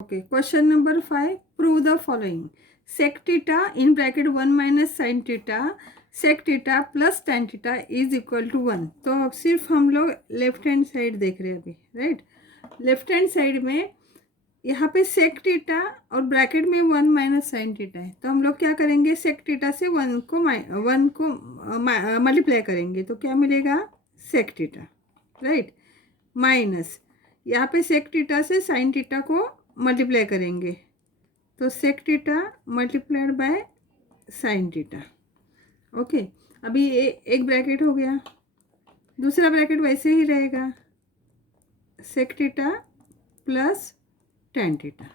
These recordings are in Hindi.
Okay, question number 5. Prove the following. Sec theta in bracket 1 minus sin theta, sec theta plus tan theta is equal to 1. तो अब सिर्फ हम लोग लेफ्ट हैंड साइड देख रहे हैं अभी, राइट. लेफ्ट हैंड साइड में यहाँ पे सेक थीटा और ब्रैकेट में 1 माइनस साइन थीटा है. तो हम लोग क्या करेंगे, सेक थीटा से 1 को मल्टीप्लाई करेंगे तो क्या मिलेगा, सेक थीटा, राइट. माइनस यहाँ पे सेक थीटा से साइन थीटा को मल्टीप्लाई करेंगे तो sec theta multiplied by sine theta. Okay, अभी एक ब्रैकेट हो गया, दूसरा ब्रैकेट वैसे ही रहेगा, sec theta plus tan theta.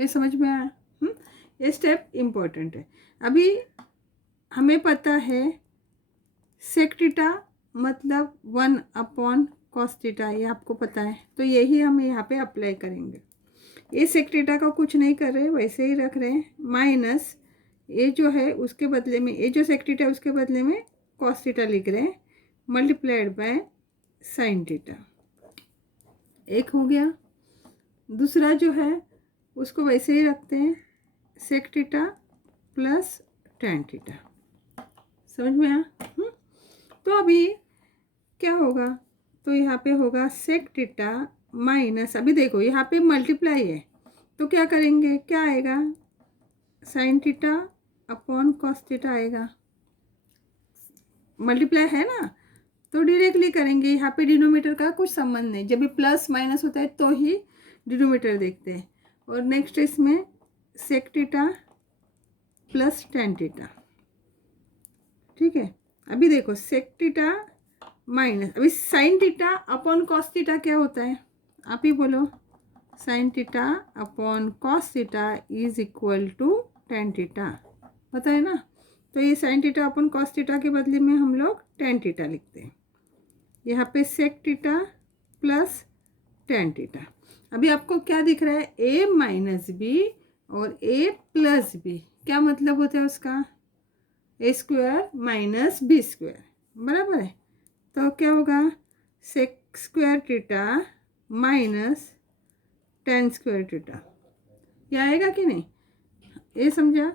ये समझ में आया. ये स्टेप इम्पोर्टेंट है. अभी हमें पता है सेक थीटा मतलब 1 अपॉन कॉस थीटा, ये आपको पता है. तो यही हम यहाँ पे अप्लाई करेंगे. ये सेक थीटा का कुछ नहीं कर रहे, वैसे ही रख रहे हैं. माइनस ये जो है उसके बदले में, ये जो सेक थीटा है उसके बदले में कॉस थीटा लिख रहे हैं, मल्टीप्लाइड बाय साइन थीटा. एक हो गया. दूसरा जो है उसको वैसे ही रखते हैं, sec theta plus tan theta. समझ में आया. तो अभी क्या होगा, तो यहाँ पे होगा सेक थीटा माइनस, अभी देखो यहाँ पे मल्टीप्लाई है तो क्या करेंगे, क्या आएगा, sign theta upon cos theta आएगा. मल्टीप्लाई है ना, तो डायरेक्टली करेंगे. यहाँ पे डिनोमीटर का कुछ संबंध नहीं, जब भी प्लस माइनस होता है तो ही डिनोमीटर देखते हैं. और नेक्स्ट इसमें sec theta plus tan theta. ठीक है. अभी देखो सेक थीटा माइनस, अभी sine theta upon cos theta क्या होता है, आप ही बोलो. Sine theta upon cos theta is equal to tan theta, पता है ना. तो ये sine theta upon cos theta के बदले में हम लोग टेन थीटा लिखते हैं. यहाँ पे sec theta plus tan theta. अभी आपको क्या दिख रहा है, ए माइनस बी और ए प्लस बी, क्या मतलब होता है उसका, A square minus B square, बराबर है. तो क्या होगा, sec square theta minus tan square theta. ये आएगा कि नहीं, ये समझा,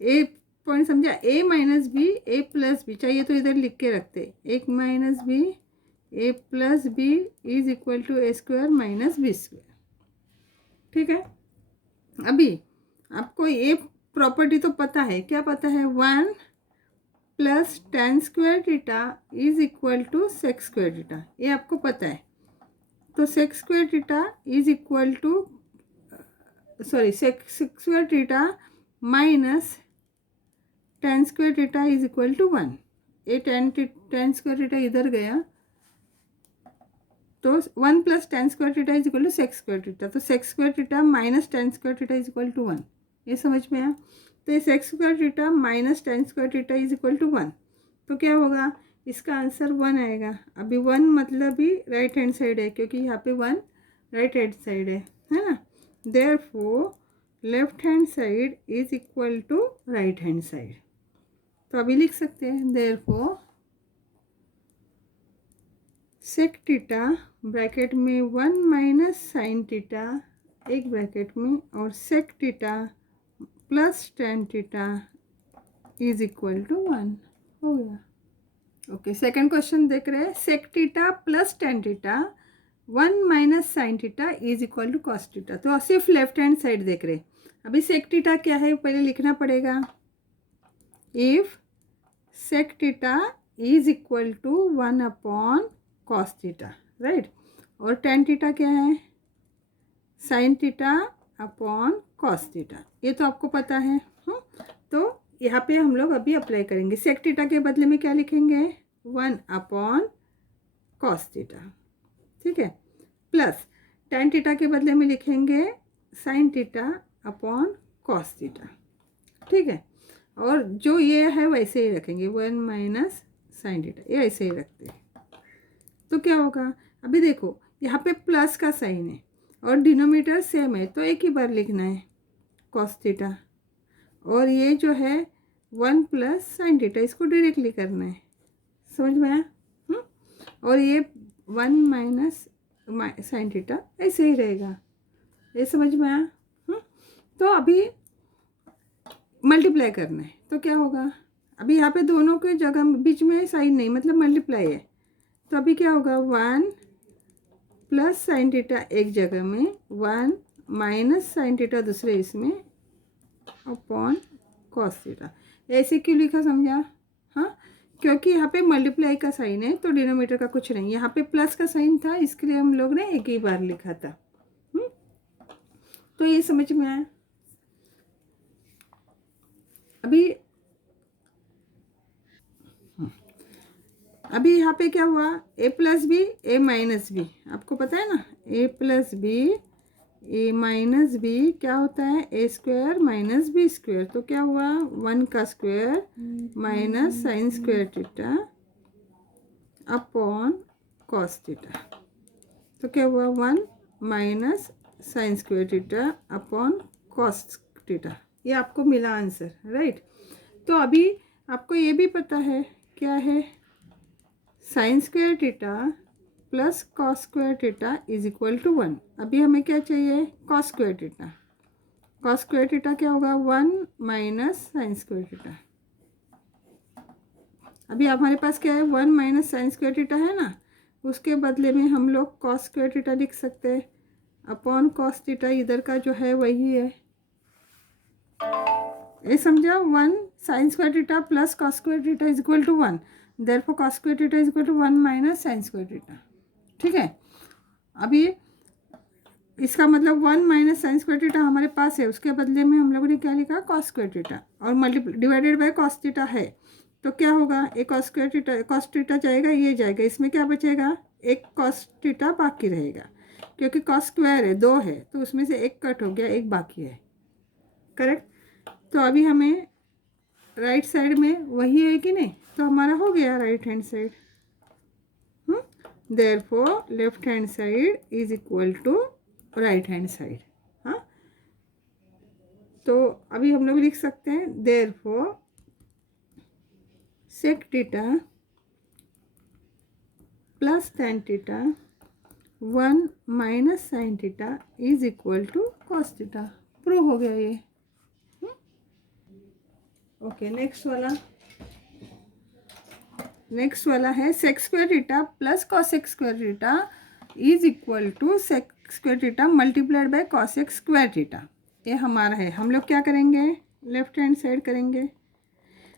ए पॉइंट समझा. A minus B A plus B, चाहिए तो इधर लिख के रखते, एक minus B A plus B is equal to A square minus B square. ठीक है. अभी आपको ये प्रॉपर्टी तो पता है, क्या पता है, 1 plus tan square theta is equal to sec square theta, ये आपको पता है. तो sec square theta is equal to, sorry, sec square theta minus tan square theta is equal to 1. ये टेन स्क्वायर थीटा इधर गया तो 1 plus tan square theta is equal to sec square theta. तो sec square theta minus tan square theta is equal to 1. ये समझ में आया. तो ये sec square theta minus tan square theta is equal to 1. तो क्या होगा, इसका आंसर 1 आएगा. अभी 1 मतलब ही राइट हैंड साइड है, क्योंकि यहाँ पे 1 राइट हैंड साइड है ना. Therefore left hand side is equal to right hand side. तो अभी लिख सकते हैं, देयरफॉर सेक थीटा ब्रैकेट में 1 माइनस साइन थीटा एक ब्रैकेट में, और sec theta plus tan theta is equal to 1. हो गया. ओके, सेकंड क्वेश्चन देख रहे हैं. Sec theta plus tan theta 1 minus sine theta is equal to cos theta. तो सिर्फ लेफ्ट हैंड साइड देख रहे हैं. अभी सेक थीटा क्या है पहले लिखना पड़ेगा. If sec theta is equal to 1 upon cos theta, right. और टेन थीटा क्या है, sine theta upon cos theta, ये तो आपको पता है. तो यहाँ पे हम लोग अभी अप्लाई करेंगे. सेक थीटा के बदले में क्या लिखेंगे, 1 अपॉन कॉस थीटा. ठीक है. प्लस टेन थीटा के बदले में लिखेंगे sign theta upon cos theta. ठीक है. और जो ये है वैसे ही रखेंगे, 1 माइनस साइन थीटा, ये ऐसे ही रखते हैं. तो क्या होगा, अभी देखो यहाँ पे प्लस का साइन है और डिनोमीटर सेम है, तो एक ही बार लिखना है कॉस थीटा. और ये जो है 1 प्लस साइन थीटा, इसको डायरेक्टली करना है. समझ में आया. और ये 1 माइनस साइन थीटा ऐसे ही रहेगा, ये समझ में आया? तो अभी मल्टीप्लाई करना है तो क्या होगा, अभी यहाँ पे दोनों के जगह बीच में साइन नहीं, मतलब मल्टीप्लाई है, तो अभी क्या होगा 1 प्लस साइन थीटा एक जगह में, 1 माइनस साइन थीटा दूसरे इसमें, अपॉन कॉस थीटा। ऐसे क्यों लिखा समझा? हाँ, क्योंकि यहाँ पे मल्टीप्लाई का साइन है तो डिनोमीटर का कुछ नहीं, यहाँ पे प्लस का साइन था इसके लिए हम लोग ने एक ही बार लिखा था। तो ये समझ में आया? अभी यहाँ पे क्या हुआ, a plus B A minus B, आपको पता है ना, a plus B A minus B क्या होता है, A square minus B square, तो क्या हुआ 1 का square minus sine square theta upon cos theta, तो क्या हुआ 1 minus sine square theta upon cos theta. ये आपको मिला आंसर, राइट। तो अभी आपको ये भी पता है क्या है, sine square theta plus cos square theta is equal to 1। अभी हमें क्या चाहिए, cos square theta. Cos square theta क्या होगा 1 माइनस साइन स्क्वायर थीटा। अभी हमारे पास क्या है 1 माइनस साइन स्क्वायर थीटा है ना, उसके बदले में हम लोग कॉस स्क्वायर थीटा लिख सकते हैं, अपॉन कॉस थीटा इधर का जो है वही है, ये समझा। 1 sine square theta plus cos square theta is equal to 1, therefore cos square theta is equal to 1 minus sine square theta. ठीक है, अभी इसका मतलब 1 माइनस साइन स्क्वायर थीटा हमारे पास है, उसके बदले में हम लोगों ने क्या लिखा कॉस स्क्वायर थीटा, और multiply divided by cos theta है, तो क्या होगा एक cos square theta, cos theta जाएगा ये जाएगा, इसमें क्या बचेगा एक कॉस थीटा बाकी रहेगा, क्योंकि कॉस स्क्वायर है 2 है तो उसमें से एक कट हो गया, एक बाकी है, करेक्ट। तो अभी हमें राइट साइड में वही है कि नहीं, तो हमारा हो गया right hand side. Therefore left hand side is equal to right hand side. हाँ, तो अभी हम लोग लिख सकते हैं therefore sec theta plus tan theta 1 minus sine theta is equal to cos theta. Prove हो गया ये। ओके, नेक्स्ट वाला है sec square theta plus cosec square theta is equal to sec square theta multiplied by cosec square theta. ये हमारा है, हम लोग क्या करेंगे लेफ्ट हैंड साइड करेंगे।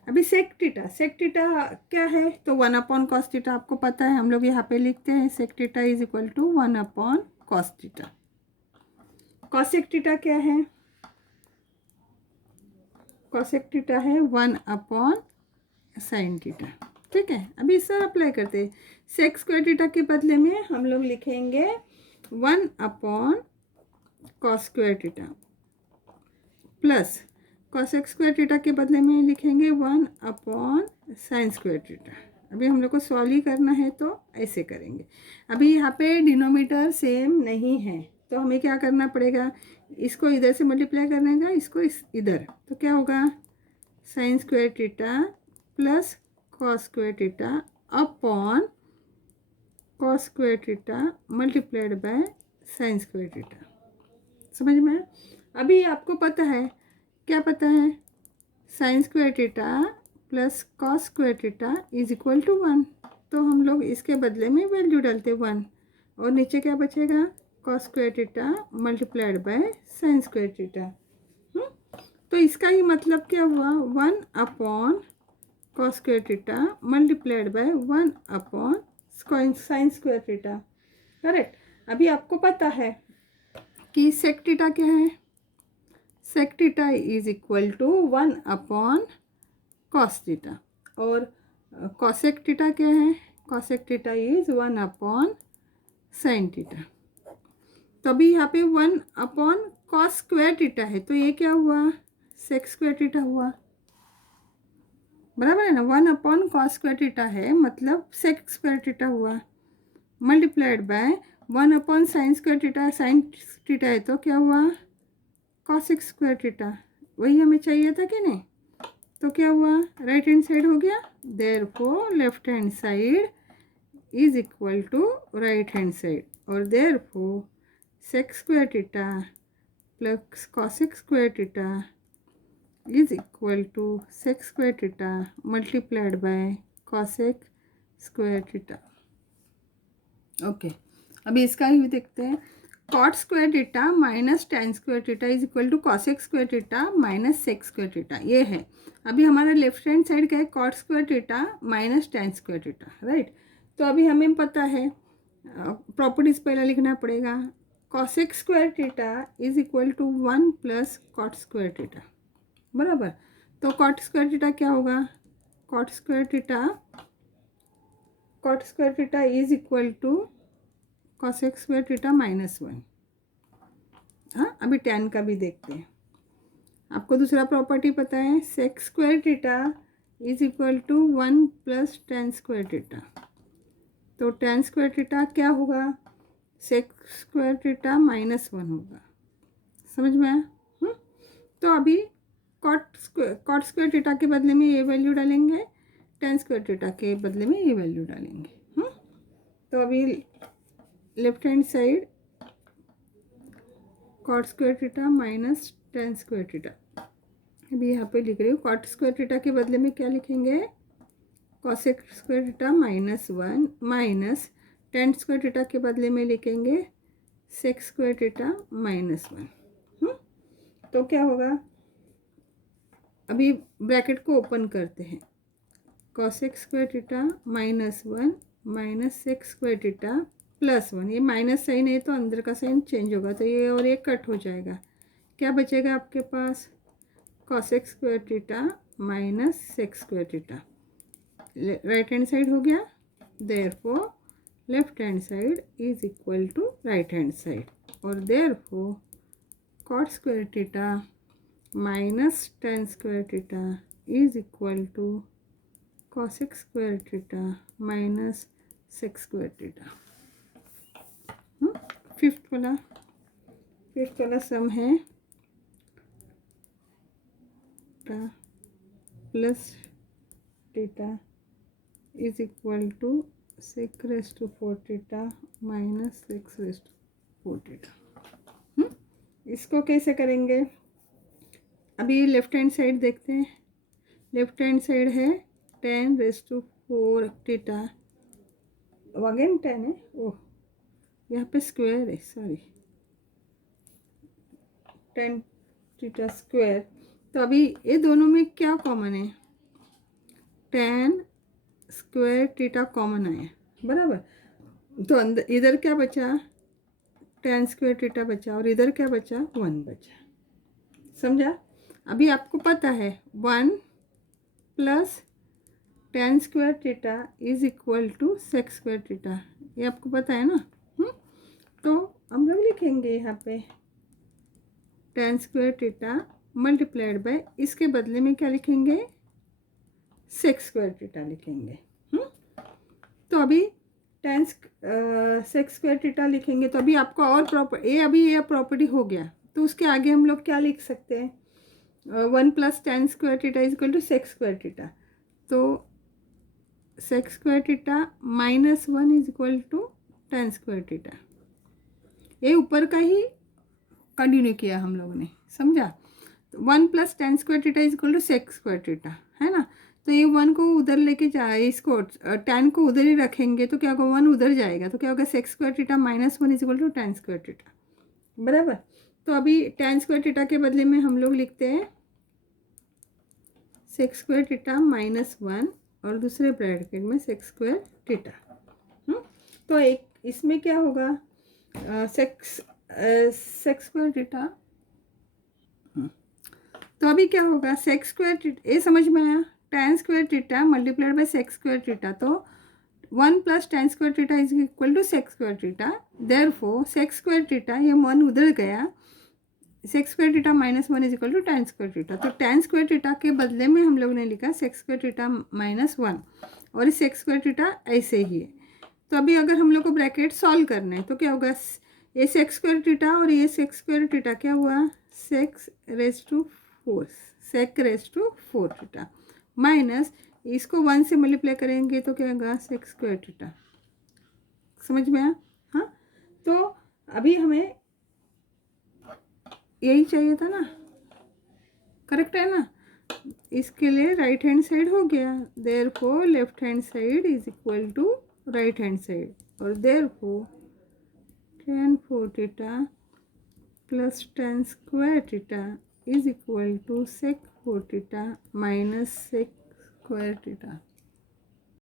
अभी सेक थीटा क्या है, तो 1 अपॉन कॉस थीटा आपको पता है, हम लोग यहाँ पे लिखते हैं sec theta is equal to 1 upon cos theta. Cosec theta क्या है, कॉसेक थीटा है 1 अपॉन साइन थीटा। ठीक है, अभी इससे अप्लाई करते हैं, सेक स्क्वायर थीटा के बदले में हम लोग लिखेंगे 1 upon cos square theta plus cosec square theta के बदले में लिखेंगे 1 अपॉन साइन स्क्वायर थीटा। अभी हम लोग को सॉल्व ही करना है तो ऐसे करेंगे। अभी यहाँ पे डिनोमीटर सेम नहीं है तो हमें क्या करना पड़ेगा, इसको इधर से मल्टीप्लाई करने का, इसको इधर, तो क्या होगा sine square theta plus cos square theta upon cos square theta multiplied by sine square theta. समझ में? अभी आपको पता है, क्या पता है, sine square theta plus cos square theta is equal to 1, तो हम लोग इसके बदले में वैल्यू डालते 1, और नीचे क्या बचेगा cos square theta multiplied by sine square theta. तो इसका ही मतलब क्या हुआ 1 upon cos square theta multiplied by 1 upon sine square theta. Correct. अभी आपको पता है कि सेक थीटा क्या है, sec theta is equal to 1 upon cos theta, और कॉसेक थीटा क्या है, cosec theta is 1 upon sine theta. तो अभी यहाँ पे 1 अपॉन कॉस स्क्वायर थीटा है, तो ये क्या हुआ सेक स्क्वायर थीटा हुआ, बराबर है ना। 1 अपॉन कॉस स्क्वायर थीटा है मतलब सेक स्क्वायर थीटा हुआ, multiplied by 1 upon sine square theta, sine theta है तो क्या हुआ कॉसेक स्क्वायर थीटा, वही हमें चाहिए था कि नहीं, तो क्या हुआ राइट हैंड साइड हो गया, therefore left hand side is equal to right hand side, और therefore sec square theta plus cosec square theta is equal to sec square theta multiplied by cosec square theta. Okay, अभी इसका भी देखते हैं। Cot square theta minus tan square theta is equal to cosec square theta minus sec square theta, ये है। अभी हमारा लेफ्ट हैंड साइड क्या है, cot square theta minus tan square theta, right. तो अभी हमें पता है, प्रॉपर्टीज पहले लिखना पड़ेगा। Cosec square theta is equal to 1 plus cot square theta, बराबर। तो कॉट स्क्वायर थीटा क्या होगा, cot square theta is equal to cosec square theta minus 1। हाँ, अभी टेन का भी देखते हैं। आपको दूसरा प्रॉपर्टी पता है, sec square theta is equal to 1 plus tan square theta. तो टेन स्क्वायर थीटा क्या होगा, सेक स्क्वायर थीटा माइनस 1 होगा। समझ में आया? तो अभी कॉट स्क्वायर थीटा के बदले में ये वैल्यू डालेंगे, टेन स्क्वायर थीटा के बदले में ये वैल्यू डालेंगे। तो अभी left hand side cot square theta minus tan square theta, अभी यहाँ पे लिख रही हूँ। कॉट स्क्वायर थीटा के बदले में क्या लिखेंगे, cosec square theta minus 1 minus tan square theta के बदले में लिखेंगे सेक स्क्वायर थीटा माइनस 1। तो क्या होगा, अभी ब्रैकेट को ओपन करते हैं। Cosec square theta minus 1 minus sec square theta plus 1, ये माइनस साइन है तो अंदर का साइन चेंज होगा, तो ये और ये कट हो जाएगा। क्या बचेगा आपके पास, cosec square theta minus sec square theta. Right hand side हो गया, therefore left hand side is equal to right hand side, और therefore cot square theta minus tan square theta is equal to cosec square theta minus sec square theta. Fifth वाला सम है plus theta is equal to sec raise to 4 theta minus sec raise to 4 theta. इसको कैसे करेंगे, अभी लेफ्ट हैंड साइड देखते हैं। लेफ्ट हैंड साइड है 10 रेस टू 4 थीटा, अगेन 10 है, ओह यहाँ पे स्क्वायर है, सॉरी, 10 थीटा स्क्वायर। तो अभी ये दोनों में क्या कॉमन है, 10 स्क्वायर थीटा कॉमन आया, बराबर। तो अंदर इधर क्या बचा, 10 स्क्वायर थीटा बचा, और इधर क्या बचा, 1 बचा। समझा? अभी आपको पता है 1 plus 10 square theta is equal to sec square theta, ये आपको पता है ना। तो हम लोग लिखेंगे यहाँ पे 10 स्क्वायर थीटा मल्टीप्लाइड बाय, इसके बदले में क्या लिखेंगे, सेक स्क्वायर थीटा लिखेंगे। तो अभी 10 सेक स्क्वायर थीटा लिखेंगे, तो अभी आपको और ये प्रॉपर्टी हो गया, तो उसके आगे हम लोग क्या लिख सकते हैं, 1 plus 10 square theta is equal to sec square theta. तो sec square theta minus 1 is equal to 10 square theta, ये ऊपर का ही कंटिन्यू किया हम लोगों ने, समझा। 1 plus 10 square theta is equal to sec square theta, है ना। तो ये 1 को उधर लेके जाए, इसको 10 को उधर ही रखेंगे, तो क्या होगा, 1 उधर जाएगा, तो क्या होगा, sec square theta minus 1 is equal to 10 square theta, बराबर। तो अभी 10 स्क्वायर थीटा के बदले में हम लोग लिखते हैं सेक स्क्वायर थीटा माइनस 1, और दूसरे ब्रैकेट में सेक स्क्वायर थीटा। तो एक इसमें क्या होगा, सेक स्क्वायर थीटा, तो अभी क्या होगा, सेक स्क्वायर थीटा, ये समझ में आया, 10 square theta multiplied by sec square theta, तो 1 plus 10 square theta is equal to sec square theta. Therefore sec square theta, ये 1 उधर गया, sec square theta minus 1 is equal to 10 square theta. तो 10 स्क्वायर थीटा के बदले में हम लोग ने लिखा सेक स्क्वायर थीटा माइनस 1, और सेक स्क्वायर थीटा ऐसे ही है। तो अभी अगर हम लोग को ब्रैकेट सॉल्व करना है, तो क्या होगा, ये सेक स्क्वायर थीटा और ये सेक स्क्वायर थीटा क्या हुआ, secs raise to 4, sec raise to 4 theta, minus इसको 1 से मल्टीप्लाई करेंगे तो क्या होगा, सेक स्क्वायर थीटा। समझ में आया? हाँ, तो अभी हमें यही चाहिए था ना, करेक्ट है ना। इसके लिए राइट हैंड साइड हो गया, therefore left hand side is equal to right hand side, और therefore tan 4 theta plus tan square theta is equal to sec 4 theta minus sec square theta.